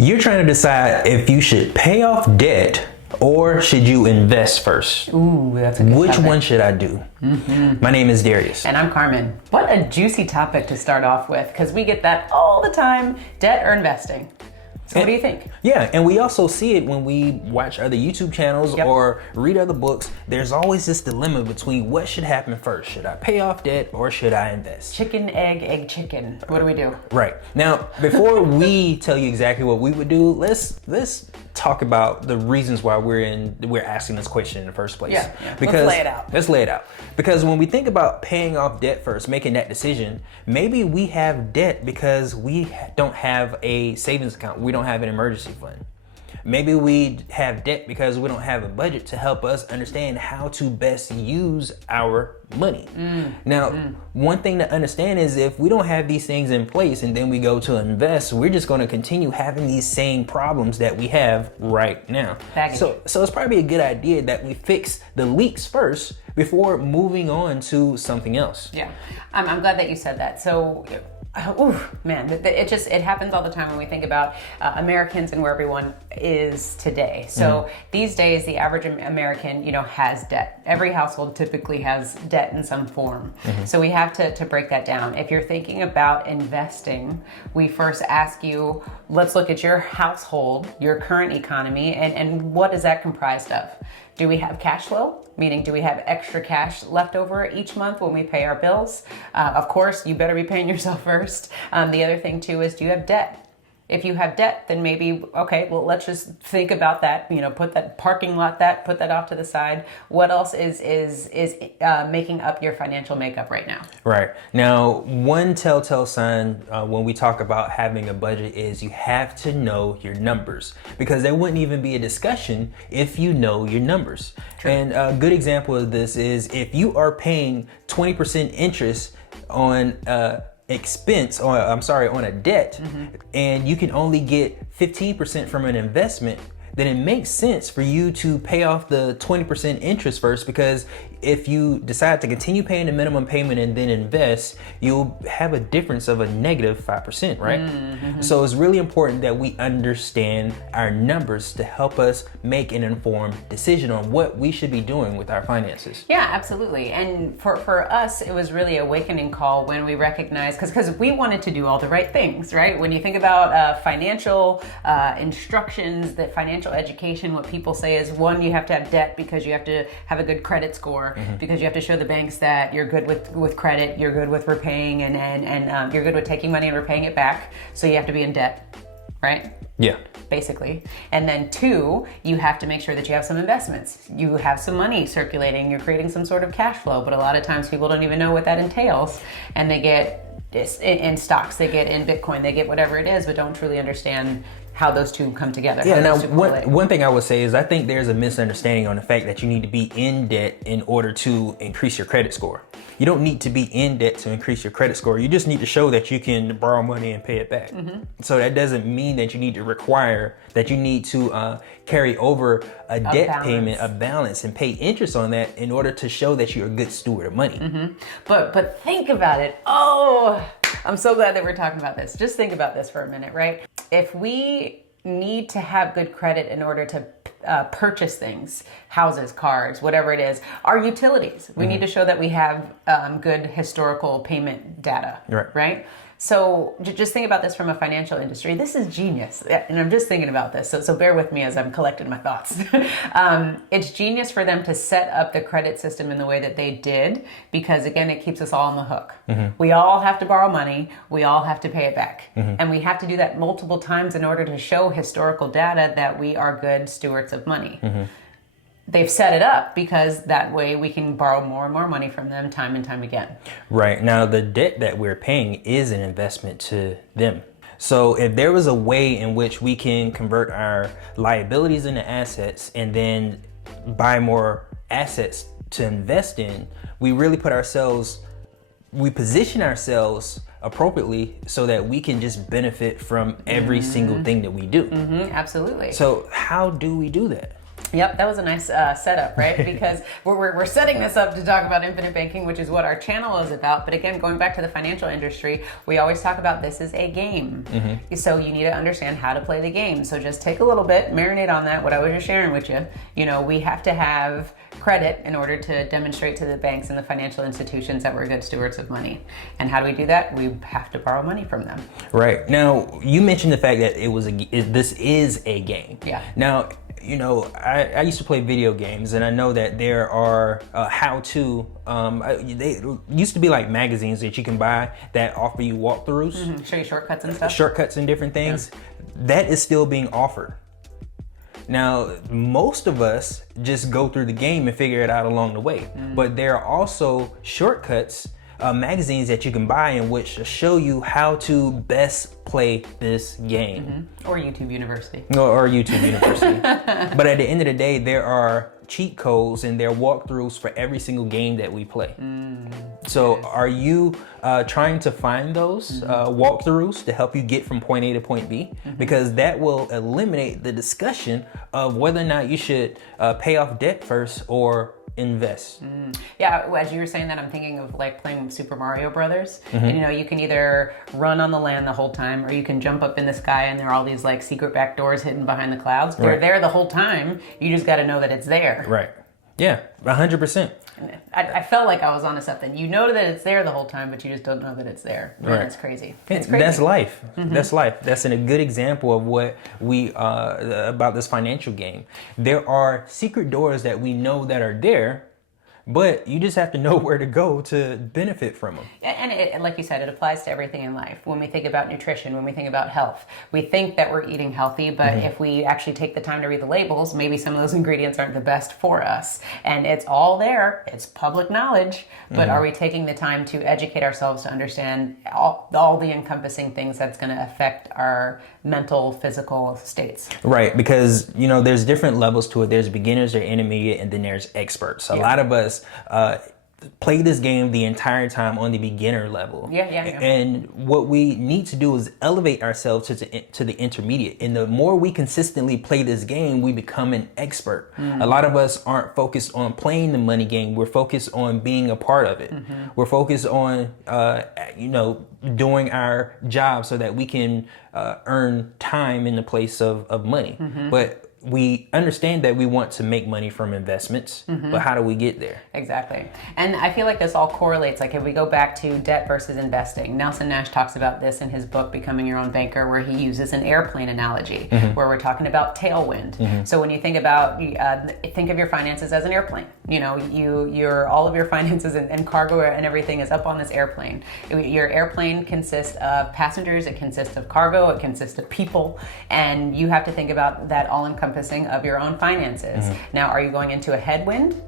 You're trying to decide if you should pay off debt or should you invest first? Ooh, that's a good Which topic. one should I do? My name is Darius. And I'm Carmen. What a juicy topic to start off with, because we get that all the time, debt or investing. So what do you think? Yeah, and we also see it when we watch other YouTube channels Yep. or read other books. There's always this dilemma between what should happen first. Should I pay off debt or should I invest? Chicken, egg, chicken. What do we do? Right. Now, before we tell you exactly what we would do, let's talk about the reasons why we're asking this question in the first place. Yeah. Let's lay it out. Let's lay it out. Because when we think about paying off debt first, making that decision, maybe we have debt because we don't have a savings account. We don't have an emergency fund. Maybe we have debt because we don't have a budget to help us understand how to best use our money. One thing to understand is if we don't have these things in place and then we go to invest, we're just going to continue having these same problems that we have right now. So it's probably a good idea that we fix the leaks first before moving on to something else. Yeah, I'm glad that you said that. So, it happens all the time when we think about Americans and where everyone is today. So these days, the average American, has debt. Every household typically has debt in some form. So we have to break that down. If you're thinking about investing, we first ask you, let's look at your household, your current economy, and what is that comprised of? Do we have cash flow? Meaning, do we have extra cash left over each month when we pay our bills? Of course, you better be paying yourself first. The other thing too is, do you have debt? If you have debt, then maybe, okay, well, let's just think about that. Put that parking lot, put that off to the side. What else is making up your financial makeup right now? Right. Now, one telltale sign when we talk about having a budget is you have to know your numbers, because there wouldn't even be a discussion if you know your numbers. True. And a good example of this is if you are paying 20% interest on on a debt, and you can only get 15% from an investment, then it makes sense for you to pay off the 20% interest first, because if you decide to continue paying the minimum payment and then invest, you'll have a difference of a negative 5%, right? So it's really important that we understand our numbers to help us make an informed decision on what we should be doing with our finances. Yeah, absolutely. And for us, it was really a awakening call when we recognized, because we wanted to do all the right things, right? When you think about financial instructions, that financial education, what people say is, one, you have to have debt because you have to have a good credit score, because you have to show the banks that you're good with credit, you're good with repaying, and you're good with taking money and repaying it back. So you have to be in debt, right? Yeah. Basically. And then two, you have to make sure that you have some investments. You have some money circulating, you're creating some sort of cash flow, but a lot of times people don't even know what that entails, and they get in stocks, they get in Bitcoin, they get whatever it is, but don't truly understand how those two come together. Yeah, now one thing I would say is I think there's a misunderstanding on the fact that you need to be in debt in order to increase your credit score. You don't need to be in debt to increase your credit score. You just need to show that you can borrow money and pay it back. So that doesn't mean that you need to carry over a debt payment, a balance, and pay interest on that in order to show that you're a good steward of money. But think about it. Oh, I'm so glad that we're talking about this. Just think about this for a minute, right? If we need to have good credit in order to purchase things, houses, cars, whatever it is, our utilities, we need to show that we have good historical payment data, right? So just think about this from a financial industry. This is genius. And I'm just thinking about this. So bear with me as I'm collecting my thoughts. It's genius for them to set up the credit system in the way that they did, because again, it keeps us all on the hook. We all have to borrow money. We all have to pay it back. And we have to do that multiple times in order to show historical data that we are good stewards of money. They've set it up because that way we can borrow more and more money from them time and time again. Right. Now, the debt that we're paying is an investment to them. So if there was a way in which we can convert our liabilities into assets and then buy more assets to invest in, we really position ourselves appropriately so that we can just benefit from every single thing that we do. Absolutely. So how do we do that? Yep, that was a nice setup, right? Because we're setting this up to talk about infinite banking, which is what our channel is about. But again, going back to the financial industry, we always talk about this is a game. So you need to understand how to play the game. So just take a little bit, marinate on that, what I was just sharing with you. You know, we have to have credit in order to demonstrate to the banks and the financial institutions that we're good stewards of money. And how do we do that? We have to borrow money from them. Right. Now, you mentioned the fact that this is a game. Yeah. Now, you know, I used to play video games, and I know that there are how-to. They used to be like magazines that you can buy that offer you walkthroughs, Show you shortcuts and stuff. shortcuts and different things. That is still being offered. Now, most of us just go through the game and figure it out along the way. But there are also shortcuts, magazines that you can buy in which show you how to best play this game. Or YouTube University. Or YouTube University. But at the end of the day, there are cheat codes and there are walkthroughs for every single game that we play. So are you trying to find those walkthroughs to help you get from point A to point B? Because that will eliminate the discussion of whether or not you should pay off debt first or invest. Yeah, as you were saying that, I'm thinking of like playing Super Mario Brothers. And you know, you can either run on the land the whole time, or you can jump up in the sky and there are all these like secret back doors hidden behind the clouds. They're there the whole time. You just got to know that it's there. Right. Yeah, 100%. I felt like I was onto something. You know that it's there the whole time, but you just don't know that it's there. Man, Right. it's crazy. It's crazy. That's life. That's life. That's a good example of what we about this financial game. There are secret doors that we know that are there, but you just have to know where to go to benefit from them. And it, like you said, it applies to everything in life. When we think about nutrition, when we think about health, we think that we're eating healthy, but if we actually take the time to read the labels, maybe some of those ingredients aren't the best for us. And it's all there. It's public knowledge. But are we taking the time to educate ourselves to understand all the encompassing things that's going to affect our mental, physical states? Right, because you know there's different levels to it. There's beginners, there's intermediate, and then there's experts. A lot of us play this game the entire time on the beginner level. Yeah. And what we need to do is elevate ourselves to the intermediate. And the more we consistently play this game, we become an expert. A lot of us aren't focused on playing the money game. We're focused on being a part of it. We're focused on, doing our job so that we can earn time in the place of money. But we understand that we want to make money from investments, but how do we get there? Exactly. And I feel like this all correlates. Like if we go back to debt versus investing, Nelson Nash talks about this in his book, Becoming Your Own Banker, where he uses an airplane analogy, where we're talking about tailwind. So when you think about, think of your finances as an airplane. You know, your all of your finances and cargo and everything is up on this airplane. Your airplane consists of passengers, it consists of cargo, it consists of people, and you have to think about that all encompassing of your own finances. Now, are you going into a headwind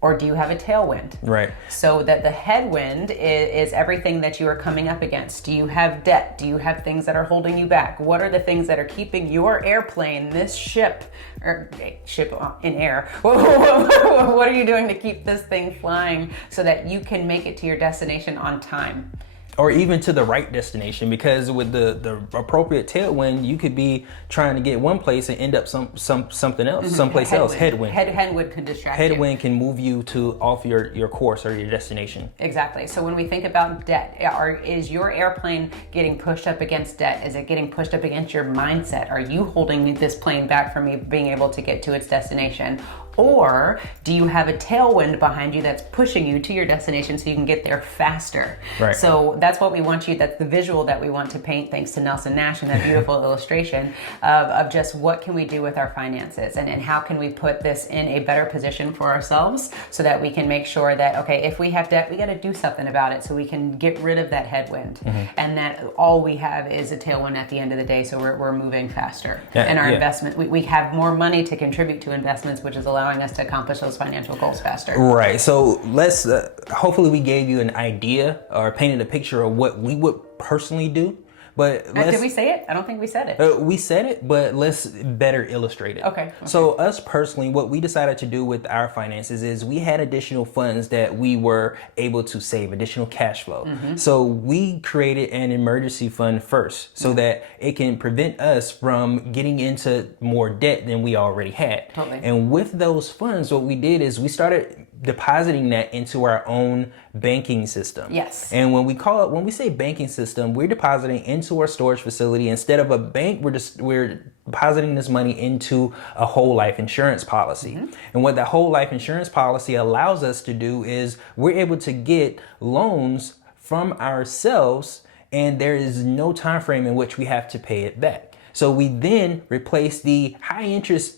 or do you have a tailwind? Right. So that the headwind is everything that you are coming up against. Do you have debt? Do you have things that are holding you back? What are the things that are keeping your airplane, this ship in air? What are you doing to keep this thing flying so that you can make it to your destination on time? Or even to the right destination, because with the appropriate tailwind, you could be trying to get one place and end up something else, someplace else. Headwind. Headwind can distract you. Headwind can move you off your course or your destination. Exactly. So when we think about debt, is your airplane getting pushed up against debt? Is it getting pushed up against your mindset? Are you holding this plane back from being able to get to its destination? Or do you have a tailwind behind you that's pushing you to your destination so you can get there faster? Right. So that's what we want that's the visual that we want to paint, thanks to Nelson Nash and that beautiful illustration of just what can we do with our finances and how can we put this in a better position for ourselves so that we can make sure that, okay, if we have debt, we got to do something about it so we can get rid of that headwind. And that all we have is a tailwind at the end of the day, so we're moving faster. And our investment, we have more money to contribute to investments, which is allowing us to accomplish those financial goals faster. Right. So let's hopefully we gave you an idea or painted a picture of what we would personally do. But Did we say it? I don't think we said it. we said it, but let's better illustrate it. Okay. So us personally, what we decided to do with our finances is we had additional funds that we were able to save, additional cash flow. So we created an emergency fund first so that it can prevent us from getting into more debt than we already had. Totally. And with those funds, what we did is we started depositing that into our own banking system. Yes. And when we say banking system, we're depositing into our storage facility. Instead of a bank, we're depositing this money into a whole life insurance policy. And what that whole life insurance policy allows us to do is we're able to get loans from ourselves, and there is no time frame in which we have to pay it back. So we then replace the high interest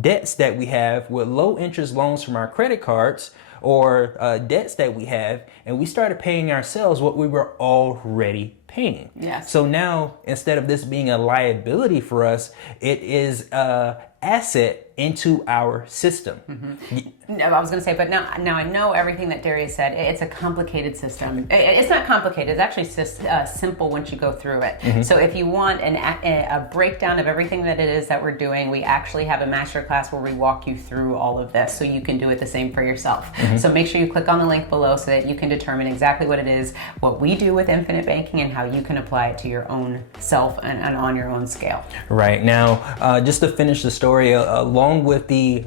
debts that we have with low interest loans from our credit cards or debts that we have, and we started paying ourselves what we were already paying. Yes. So now, instead of this being a liability for us, it is a asset into our system. No, I was going to say, but now I know everything that Darius said. It's a complicated system. It's not complicated. It's actually just simple once you go through it. So if you want a breakdown of everything that it is that we're doing, we actually have a masterclass where we walk you through all of this so you can do it the same for yourself. So make sure you click on the link below so that you can determine exactly what it is, what we do with Infinite Banking, and how you can apply it to your own self and on your own scale. Right. Now, just to finish the story, along with the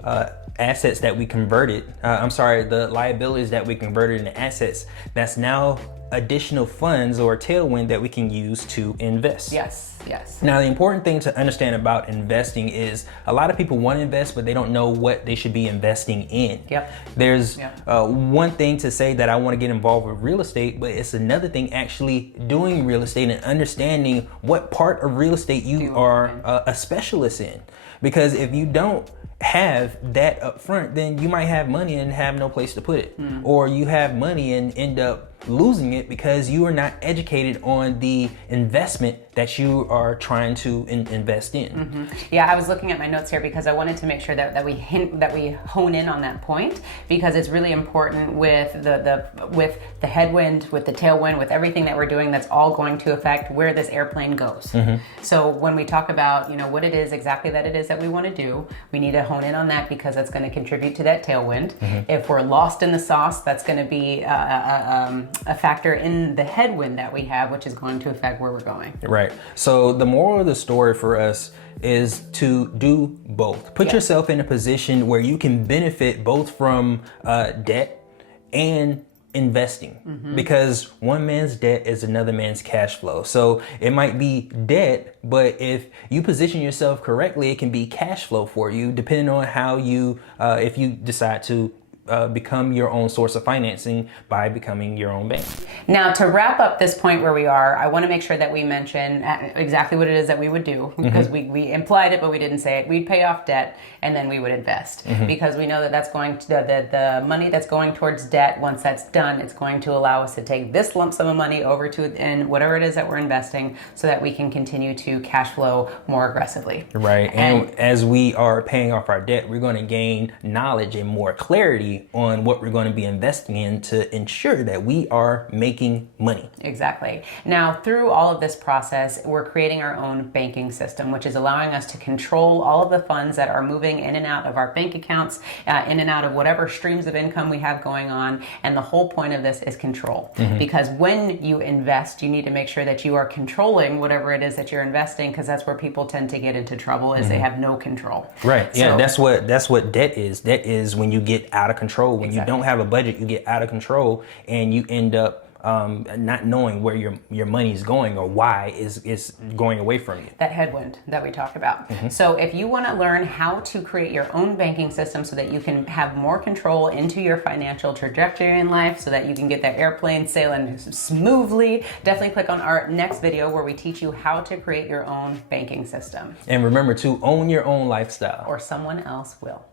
assets that we converted, the liabilities that we converted into assets, that's now additional funds or tailwind that we can use to invest. Yes, yes. Now, the important thing to understand about investing is a lot of people want to invest, but they don't know what they should be investing in. Yep. There's one thing to say that I want to get involved with real estate, but it's another thing actually doing real estate and understanding what part of real estate you are a specialist in. Because if you don't have that up front, then you might have money and have no place to put it. Or you have money and end up losing it because you are not educated on the investment that you are trying to invest in. Yeah, I was looking at my notes here because I wanted to make sure that we hone in on that point, because it's really important with the headwind, with the tailwind, with everything that we're doing. That's all going to affect where this airplane goes. So when we talk about what it is exactly that it is that we want to do, we need to hone in on that because that's going to contribute to that tailwind. If we're lost in the sauce, that's going to be a factor in the headwind that we have, which is going to affect where we're going. Right. So the moral of the story for us is to do both. Put yourself in a position where you can benefit both from debt and investing, because one man's debt is another man's cash flow. So it might be debt, but if you position yourself correctly, it can be cash flow for you, depending on how you, if you decide to become your own source of financing by becoming your own bank. Now, to wrap up this point where we are, I want to make sure that we mention exactly what it is that we would do, because we implied it, but we didn't say it. We'd pay off debt and then we would invest, because we know that that's going to the money that's going towards debt. Once that's done, it's going to allow us to take this lump sum of money over to in whatever it is that we're investing, so that we can continue to cash flow more aggressively. Right. And as we are paying off our debt, we're going to gain knowledge and more clarity on what we're going to be investing in to ensure that we are making money. Exactly. Now, through all of this process, we're creating our own banking system, which is allowing us to control all of the funds that are moving in and out of our bank accounts, in and out of whatever streams of income we have going on. And the whole point of this is control. Because when you invest, you need to make sure that you are controlling whatever it is that you're investing, because that's where people tend to get into trouble, is they have no control. Right. Yeah, so, that's what debt is. Debt is when you get out of control. When you don't have a budget, you get out of control and you end up not knowing where your money is going or why is going away from you. That headwind that we talked about. So if you want to learn how to create your own banking system so that you can have more control into your financial trajectory in life, so that you can get that airplane sailing smoothly, definitely click on our next video where we teach you how to create your own banking system. And remember to own your own lifestyle, or someone else will.